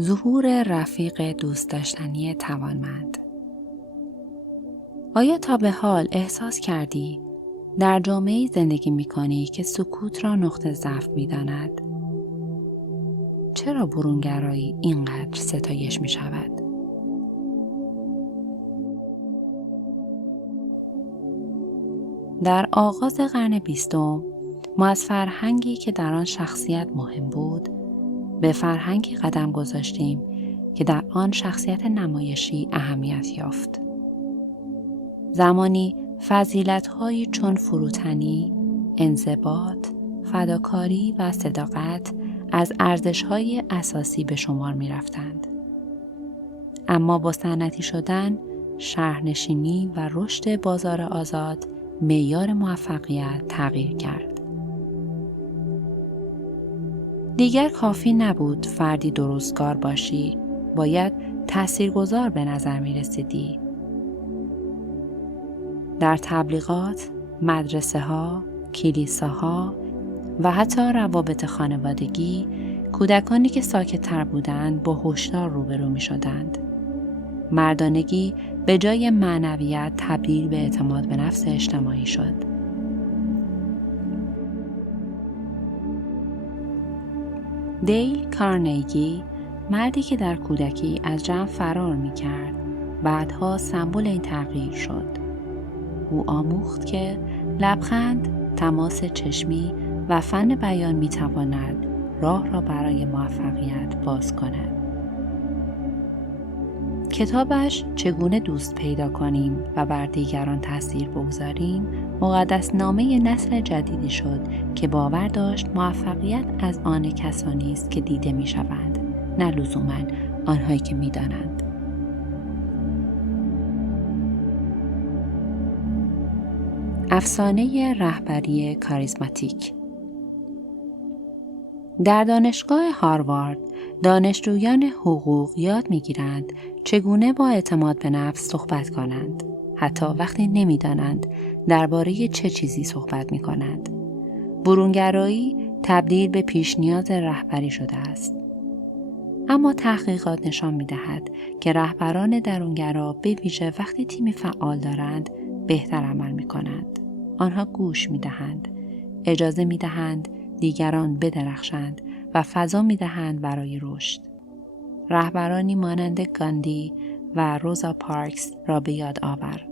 ظهور رفیق دوست داشتنی توانمند. آیا تا به حال احساس کردی در جامعه‌ای زندگی می‌کنی که سکوت را نقطه ضعف می‌داند؟ چرا برونگرایی اینقدر ستایش می‌شود؟ در آغاز قرن 20 ما از فرهنگی که در آن شخصیت مهم بود به فرهنگی قدم گذاشتیم که در آن شخصیت نمایشی اهمیت یافت. زمانی فضیلت‌هایی چون فروتنی، انضباط، فداکاری و صداقت از ارزش‌های اساسی به شمار می‌رفتند. اما با صنعتی شدن، شهرنشینی و رشد بازار آزاد، معیار موفقیت تغییر کرد. دیگر کافی نبود فردی درستکار باشی، باید تاثیرگذار به نظر می رسیدی. در تبلیغات، مدرسه ها، کلیساها و حتی روابط خانوادگی، کودکانی که ساکت‌تر بودند با هشدار روبرو می شدند. مردانگی به جای معنویت تبدیل به اعتماد به نفس اجتماعی شد. دیل کارنگی، مردی که در کودکی از جمع فرار می‌کرد، بعدها سمبل این تغییر شد. او آموخت که لبخند، تماس چشمی و فن بیان می‌تواند راه را برای موفقیت باز کند. کتابش چگونه دوست پیدا کنیم و بر دیگران تأثیر بگذاریم مقدسنامه نسل جدیدی شد که باور داشت موفقیت از آن کسانی است که دیده می شوند، نه لزوماً آنهایی که می دانند. افسانه رهبری کاریزماتیک. در دانشگاه هاروارد دانشجویان حقوق یاد می‌گیرند چگونه با اعتماد به نفس صحبت کنند، حتی وقتی نمی‌دانند درباره چه چیزی صحبت می‌کنند. برونگرایی تبدیل به پیش نیاز رهبری شده است. اما تحقیقات نشان می‌دهد که رهبران درونگرا به ویژه وقتی تیمی فعال دارند بهتر عمل می‌کنند. آنها گوش می‌دهند، اجازه می‌دهند دیگران بدرخشند و فضا می‌دهند برای رشد. رهبرانی مانند گاندی و روزا پارکس را به یاد آور.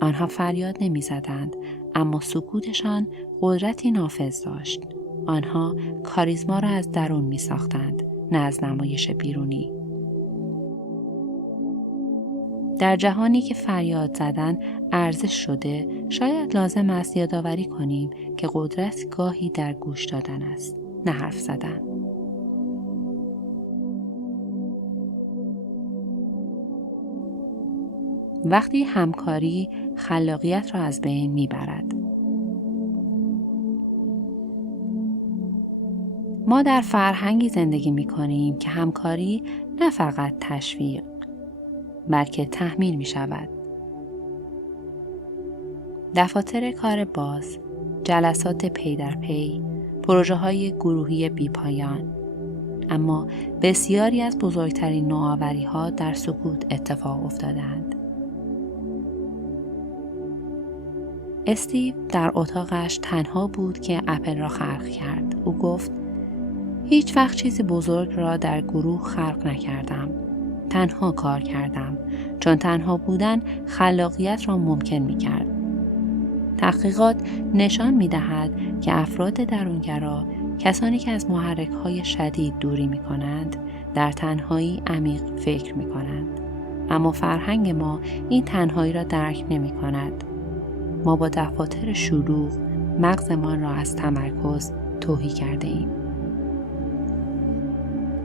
آنها فریاد نمی‌زدند، اما سکوتشان قدرتی نافذ داشت. آنها کاریزما را از درون می‌ساختند، نه از نمایش بیرونی. در جهانی که فریاد زدن ارزش شده، شاید لازم است یادآوری کنیم که قدرت گاهی در گوش دادن است، نه حرف زدن. وقتی همکاری خلاقیت را از بین میبرد. ما در فرهنگی زندگی میکنیم که همکاری نه فقط تشویق، بلکه تحمیل می شود. دفاتر کار باز، جلسات پی در پی، پروژه های گروهی بی پایان. اما بسیاری از بزرگترین نوآوری ها در سکوت اتفاق افتادند. استیو در اتاقش تنها بود که اپل را خلق کرد. او گفت: هیچ وقت چیزی بزرگ را در گروه خلق نکردم. تنها کار کردم، چون تنها بودن خلاقیت را ممکن می کرد. تحقیقات نشان می دهد که افراد درونگرا، کسانی که از محرک‌های شدید دوری می کنند، در تنهایی عمیق فکر می کنند. اما فرهنگ ما این تنهایی را درک نمی کند. ما با دفاتر شلوغ مغزمان را از تمرکز تهی کرده ایم.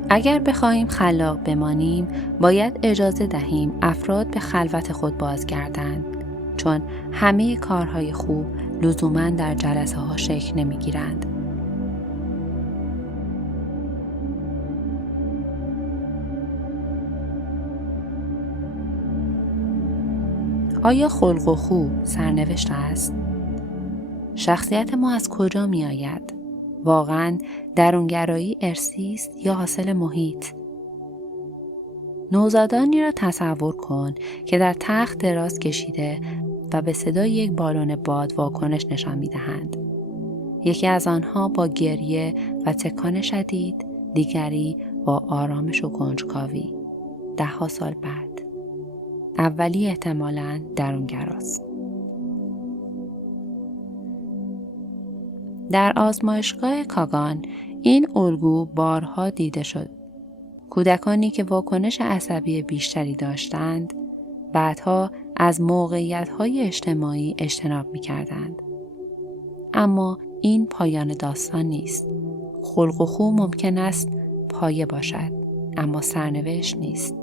اگر بخواهیم خلاق بمانیم، باید اجازه دهیم افراد به خلوت خود بازگردند، چون همه کارهای خوب لزوماً در جلسه ها شکل نمی گیرند. آیا خلق و خو سرنوشت است؟ شخصیت ما از کجا می آید؟ واقعاً درونگرایی ارثی است یا حاصل محیط؟ نوزادانی را تصور کن که در تخت دراز کشیده و به صدای یک بالون باد واکنش نشان می‌دهند. یکی از آنها با گریه و تکان شدید، دیگری با آرامش و کنجکاوی. 10 سال بعد. اولی احتمالاً درونگراست. در آزمایشگاه کاگان این الگو بارها دیده شد. کودکانی که واکنش عصبی بیشتری داشتند، بعدها از موقعیت‌های اجتماعی اجتناب می‌کردند. اما این پایان داستان نیست. خلق و خو ممکن است پایه باشد، اما سرنوشت نیست.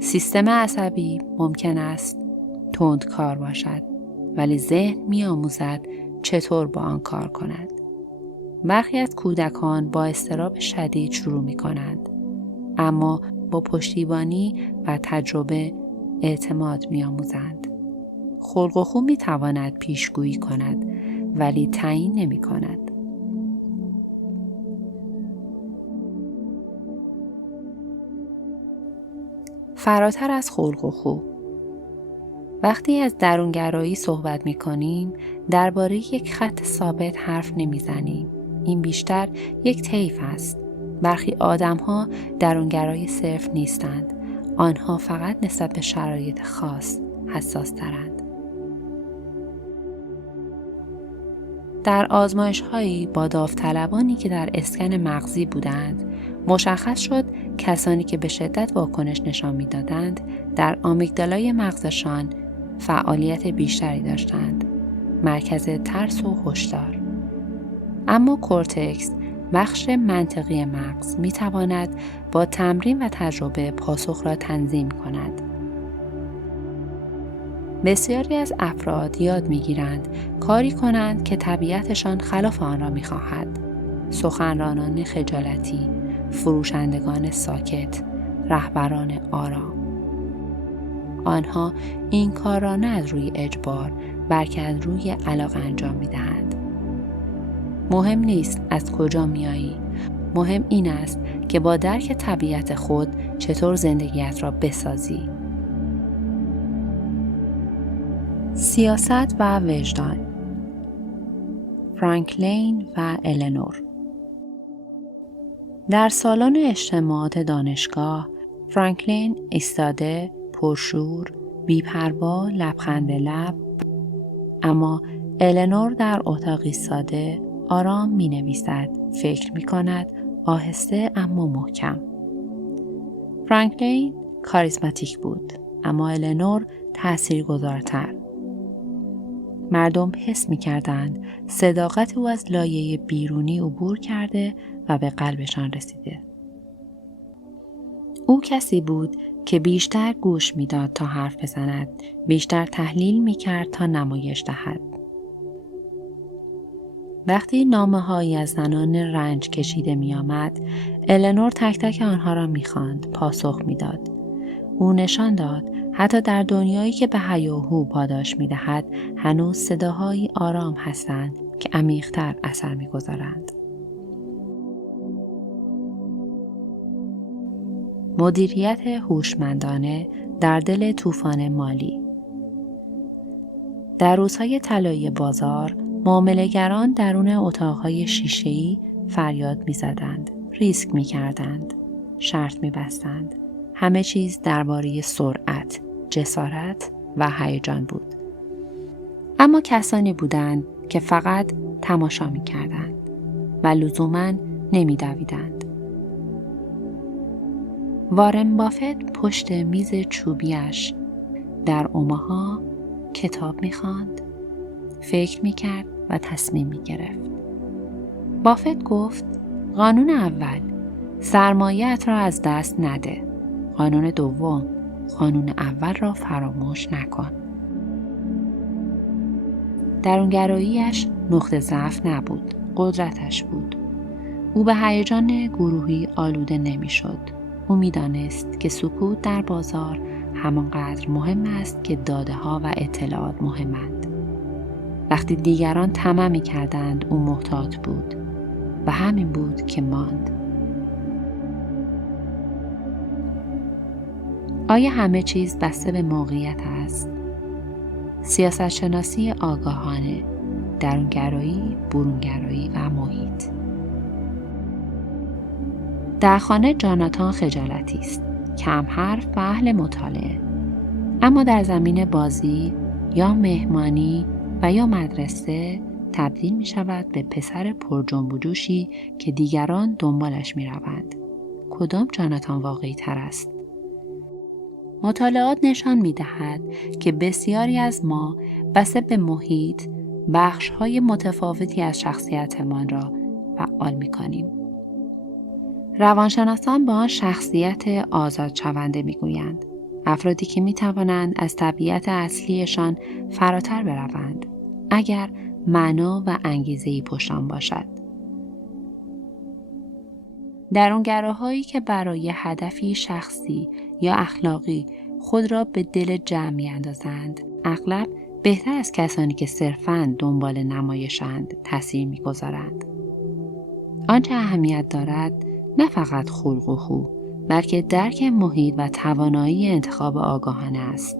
سیستم عصبی ممکن است تندکار باشد، ولی ذهن می‌آموزد چطور با آن کار کند. برخی از کودکان با اضطراب شدید شروع می‌کنند، اما با پشتیبانی و تجربه اعتماد می‌آموزند. خلق و خو می‌تواند پیشگویی کند، ولی تعیین نمی‌کند. فراتر از خلق و خو. وقتی از درونگرایی صحبت می‌کنیم، درباره یک خط ثابت حرف نمی‌زنیم. این بیشتر یک طیف است. برخی آدم‌ها درونگرای صرف نیستند. آنها فقط نسبت به شرایط خاص حساس‌ترند. در آزمایش‌هایی با داوطلبانی که در اسکن مغزی بودند، مشخص شد کسانی که به شدت واکنش نشان می‌دادند، در آمیگدالای مغزشان فعالیت بیشتری داشتند، مرکز ترس و هشدار. اما کورتکس، بخش منطقی مغز، می‌تواند با تمرین و تجربه پاسخ را تنظیم کند. بسیاری از افراد یاد می‌گیرند کاری کنند که طبیعتشان خلاف آن را می‌خواهد. سخنرانان خجالتی، فروشندگان ساکت، رهبران آرام. آنها این کار را نه از روی اجبار، بلکه از روی علاقه انجام می‌دهند. مهم نیست از کجا میایی. مهم این است که با درک طبیعت خود چطور زندگیت را بسازی. سیاست و وجدان. فرانکلین و النور. در سالن اجتماعات دانشگاه، فرانکلین ایستاده، پرشور، بی‌پروا، لبخند لب، اما النور در اتاقی ساده، آرام می‌نویسد، فکر می‌کند، آهسته اما محکم. فرانکلین کاریزماتیک بود، اما النور تأثیرگذارتر. مردم حس می‌کردند صداقت او از لایه بیرونی عبور کرده و به قلبشان رسیده. او کسی بود که بیشتر گوش می‌داد تا حرف بزند، بیشتر تحلیل می‌کرد تا نمایش دهد. وقتی نامه‌هایی از زنان رنج کشیده می‌آمد، النور تک تک آنها را می‌خواند، پاسخ می‌داد. او نشان داد حتی در دنیایی که به هیاهو پاداش می‌دهد، هنوز صداهایی آرام هستند که عمیق‌تر اثر می‌گذارند. مدیریت هوشمندانه در دل طوفان مالی. در روزهای طلایی بازار، معامله‌گران درون اتاق‌های شیشه‌ای فریاد می‌زدند، ریسک می‌کردند، شرط می‌بستند. همه چیز درباره سرعت، جسارت و هیجان بود. اما کسانی بودند که فقط تماشا می‌کردند و لزوماً نمی‌دویدند. وارن بافت پشت میز چوبیش در اوماها کتاب می‌خواند، فکر می‌کرد و تصمیم می‌گرفت. بافت گفت: قانون اول، سرمایه‌ات را از دست نده. قانون دوم، قانون اول را فراموش نکن. درونگرایی‌اش نقطه ضعف نبود، قدرتش بود. او به هیجان گروهی آلوده نمی‌شد. او می‌دانست که سکوت در بازار همانقدر مهم است که داده‌ها و اطلاعات مهمند. وقتی دیگران طمع می‌کردند، او محتاط بود و همین بود که ماند. آیا همه چیز بسته به موقعیت است؟ سیاست شناسی آگاهانه، درونگرایی، برونگرایی و محیط. در خانه جاناتان خجالتی است، کم حرف و اهل مطالعه. اما در زمین بازی یا مهمانی و یا مدرسه تبدیل می شود به پسر پر جنب و جوشی که دیگران دنبالش می روند. کدام جاناتان واقعی تر است؟ مطالعات نشان می دهد که بسیاری از ما بسته به محیط بخش‌های متفاوتی از شخصیتمان را فعال می کنیم. روانشناسان به آن شخصیت آزاد شونده می گویند. افرادی که می توانند از طبیعت اصلیشان فراتر بروند اگر معنا و انگیزه‌ای پشت آن باشد. درونگراهایی که برای هدفی شخصی یا اخلاقی خود را به دل جمع می‌اندازند، اغلب بهتر از کسانی که صرفاً دنبال نمایشند تأثیر می‌گذارند. آنچه اهمیت دارد نه فقط خلق و خو، بلکه درک محیط و توانایی انتخاب آگاهانه است.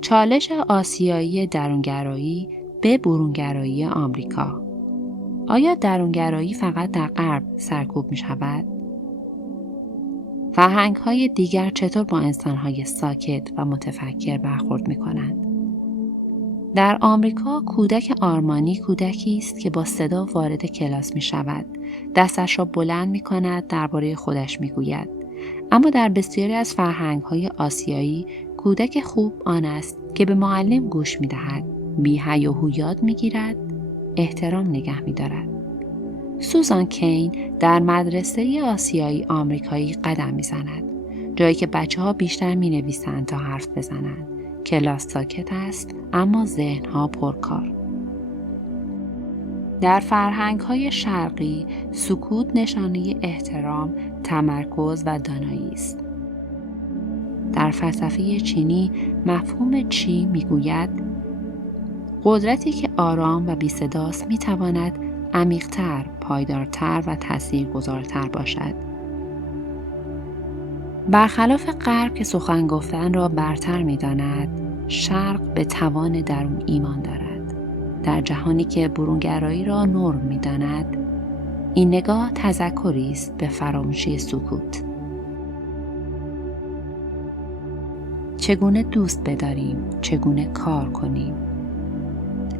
چالش آسیایی درونگرایی به برونگرایی آمریکا. آیا درونگرایی فقط در غرب سرکوب می شود؟ فرهنگ‌های دیگر چطور با انسان‌های ساکت و متفکر برخورد می کنند؟ در آمریکا کودک آرمانی کودکی است که با صدا وارد کلاس می شود، دستش را بلند می کند، درباره خودش می گوید. اما در بسیاری از فرهنگ‌های آسیایی کودک خوب آن است که به معلم گوش می دهد، بی هیاهو یاد می گیرد، احترام نگه می دارد. سوزان کین در مدرسه آسیایی آمریکایی قدم می زند، جایی که بچه‌ها بیشتر می نویسند تا حرف بزنند. کلاس ساکت است اما ذهن‌ها پرکار. در فرهنگ‌های شرقی سکوت نشانه احترام، تمرکز و دانایی است. در فلسفه چینی مفهوم چی میگوید قدرتی که آرام و بی صداست میتواند عمیق‌تر، پایدارتر و تاثیرگذارتر باشد. برخلاف غرب که سخن گفتن را برتر می‌داند، شرق به توان درون ایمان دارد. در جهانی که برونگرایی را نرم می‌داند، این نگاه تذکری است به فراموشی سکوت. چگونه دوست بداریم، چگونه کار کنیم؟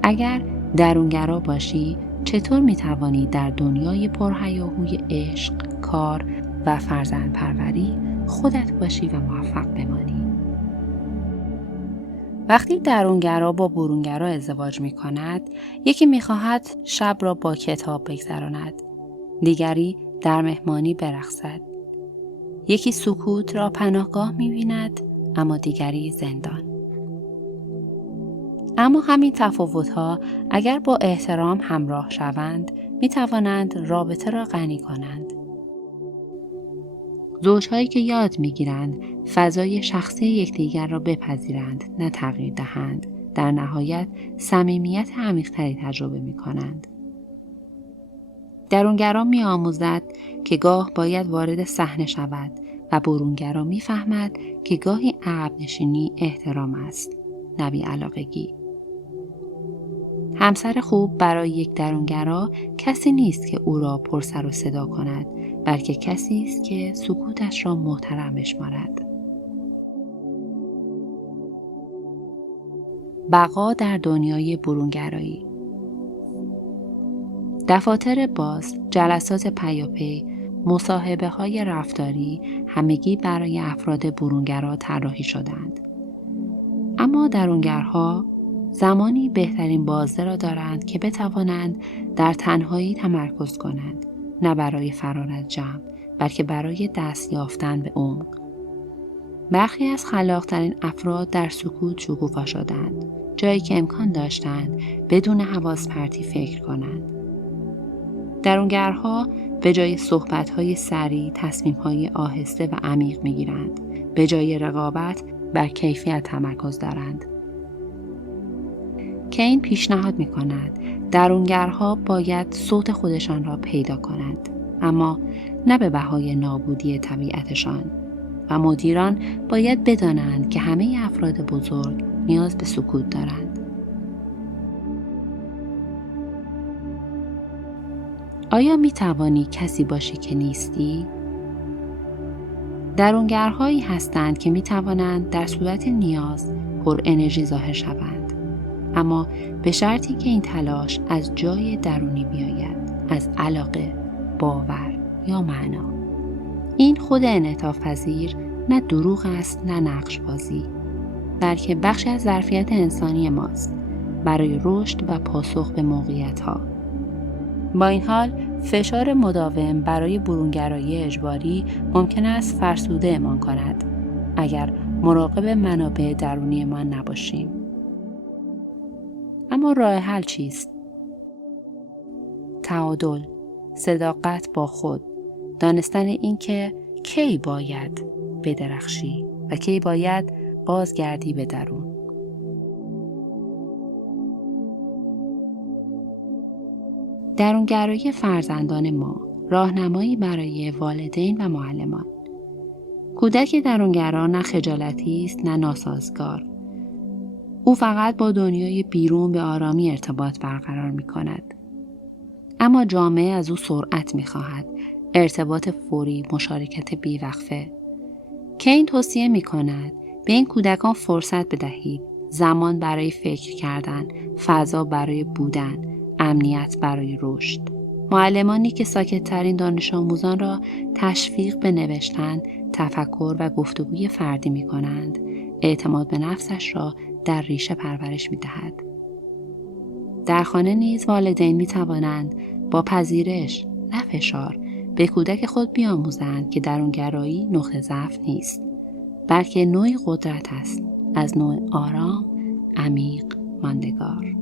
اگر درونگرا باشی، چطور می‌توانی در دنیای پرهیاهوی عشق، کار و فرزندپروری خودت باشی و موفق بمانی؟ وقتی درونگرا با برونگرا ازدواج می کند، یکی می خواهد شب را با کتاب بگذراند، دیگری در مهمانی برقصد. یکی سکوت را پناهگاه می بیند، اما دیگری زندان. اما همین تفاوت‌ها اگر با احترام همراه شوند، می توانند رابطه را غنی کنند. زوجهایی که یاد می‌گیرند فضای شخصی یکدیگر را بپذیرند، نه تغییر دهند، در نهایت صمیمیت عمیق‌تری تجربه می‌کنند. درونگرا می‌آموزد که گاه باید وارد صحنه شود و برونگرا می‌فهمد که گاهی عقب نشینی احترام است، نه بی‌علاقگی. همسر خوب برای یک درونگرا کسی نیست که او را پر سر و صدا کند، بلکه کسی است که سکوتش را محترم بشمارد. بقا در دنیای برونگرایی. دفاتر باز، جلسات پیاپی، مصاحبه‌های رفتاری همگی برای افراد برونگرا طراحی شدند. اما درونگرها زمانی بهترین بازده را دارند که بتوانند در تنهایی تمرکز کنند، نه برای فرار از جمع، بلکه برای دست یافتن به عمق. برخی از خلاق‌ترین افراد در سکوت شکوفا شدند، جایی که امکان داشتند بدون حواس پرتی فکر کنند. درونگرها به جای صحبت‌های سریع تصمیم‌های آهسته و عمیق می‌گیرند، به جای رقابت بر کیفیت تمرکز دارند. کین پیشنهاد می‌کند درونگرها باید صوت خودشان را پیدا کنند، اما نه به بهای نابودی طبیعتشان. و مدیران باید بدانند که همه افراد بزرگ نیاز به سکوت دارند. آیا می توانی کسی باشی که نیستی؟ درونگرهایی هستند که می توانند در صورت نیاز پر انرژی ظاهر شوند، اما به شرطی که این تلاش از جای درونی بیاید، از علاقه، باور یا معنا. این خود انعطاف پذیر نه دروغ است نه نقش بازی، بلکه بخشی از ظرفیت انسانی ماست برای رشد و پاسخ به موقعیت‌ها. با این حال فشار مداوم برای برونگرایی اجباری ممکن است فرسوده امان کند اگر مراقب منابع درونی ما نباشیم. اما راه حل چیست؟ تعادل، صداقت با خود، دانستن اینکه کی باید بدرخشی و کی باید بازگردی به درون. درونگرایی فرزندان ما راهنمایی برای والدین و معلمان. کودک درونگرا نه خجالتی است نه ناسازگار. او فقط با دنیای بیرون به آرامی ارتباط برقرار می کند. اما جامعه از او سرعت می خواهد، ارتباط فوری، مشارکت بیوقفه. کین توصیه می کند به این کودکان فرصت بدهید، زمان برای فکر کردن، فضا برای بودن، امنیت برای رشد. معلمانی که ساکت‌ترین دانش آموزان را تشویق به نوشتن، تفکر و گفتگوی فردی می کنند، اعتماد به نفسش را در ریشه پرورش می دهد. در خانه نیز والدین می توانند با پذیرش، نه فشار، به کودک خود بیاموزند که درونگرایی نقطه ضعف نیست، بلکه نوعی قدرت است، از نوع آرام، عمیق، ماندگار.